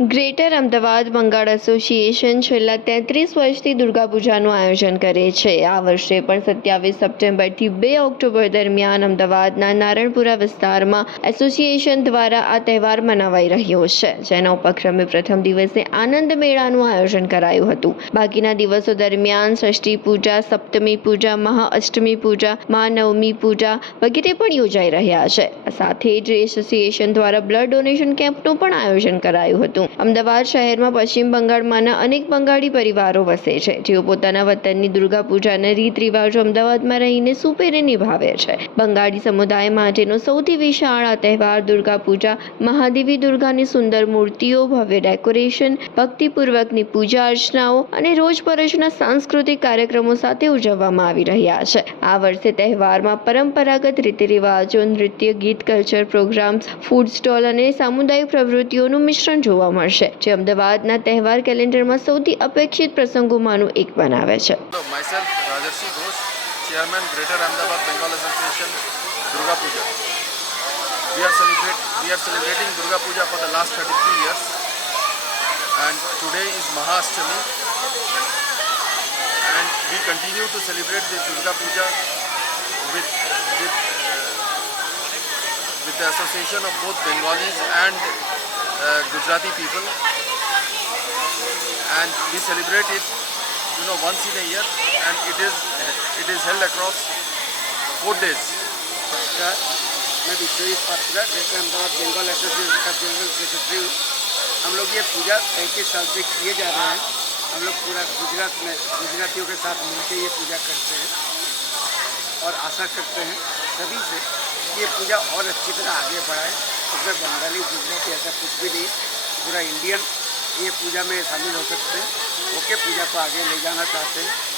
Greater Ahmedabad Bengal association છેલ્લા તેત્રીસ વર્ષથી દુર્ગા પૂજાનું આયોજન કરે છે. આ વર્ષે પણ સત્યાવીસ સપ્ટેમ્બરથી બે ઓક્ટોબર દરમિયાન અમદાવાદના નારણપુરા વિસ્તારમાં એસોસિએશન દ્વારા આ તહેવાર મનાવાઈ રહ્યો છે. જેના ઉપક્રમે પ્રથમ દિવસે આનંદ મેળાનું આયોજન કરાયું હતું. બાકીના દિવસો દરમિયાન ષષ્ઠી પૂજા, સપ્તમી પૂજા મહાઅષ્ટમી પૂજા મહાનવમી પૂજા વગેરે પણ યોજાઈ રહ્યા છે. સાથે જ એસોસિએશન દ્વારા બ્લડ ડોનેશન કેમ્પનું પણ આયોજન કરાયું હતું. અમદાવાદ શહેરમાં પશ્ચિમ બંગાળમાંના અનેક બંગાળી પરિવારો વસે છે. જેઓ પોતાના વતનની દુર્ગા પૂજાના રીત રિવાજો અમદાવાદમાં રહીને સુપેરે નિભાવે છે. બંગાળી સમુદાય માટેનો સૌથી વિશાળ આ તહેવાર દુર્ગા પૂજા મહાદેવી દુર્ગાની સુંદર મૂર્તિઓ, ભવ્ય ડેકોરેશન, ભક્તિપૂર્વકની પૂજા અર્ચનાઓ અને રોજબરોજના સાંસ્કૃતિક કાર્યક્રમો સાથે ઉજવવામાં આવી રહ્યા છે. આ વર્ષે તહેવારમાં પરંપરાગત રીતિ રિવાજો, નૃત્ય, ગીત, કલ્ચર પ્રોગ્રામ્સ, ફૂડ સ્ટોલ અને સામુદાયિક પ્રવૃત્તિઓનું મિશ્રણ જોવા મળશે જે અમદાવાદના તહેવાર કેલેન્ડરમાં સૌથી અપેક્ષિત પ્રસંગોમાંનું એક બનાવે છે Chairman, Greater Ahmedabad Bengal Association, Durga Puja. We are celebrate we are celebrating Durga Puja for the last 33 years, and today is Mahashtami and we continue to celebrate this Durga Puja with with uh, with the association of both Bengalis and uh, Gujarati people, and we celebrate it you know once in a year. And it is it is held across four days. मैं Vishwajit Patra greater Ahmedabad Bengal association का general secretary हूँ। हम लोग ये पूजा पैंतीस साल से किए जा रहे हैं। हम लोग पूरा गुजरात में गुजरातियों के साथ मिलकर ये पूजा करते हैं। और आशा करते हैं सभी से ये पूजा और अच्छी तरह आगे बढ़ाए। उसमें बंगाली गुजराती ऐसा कुछ भी नहीं पूरा इंडियन ये पूजा में शामिल हो सकते हैं ओके पूजा को आगे ले जाना चाहते हैं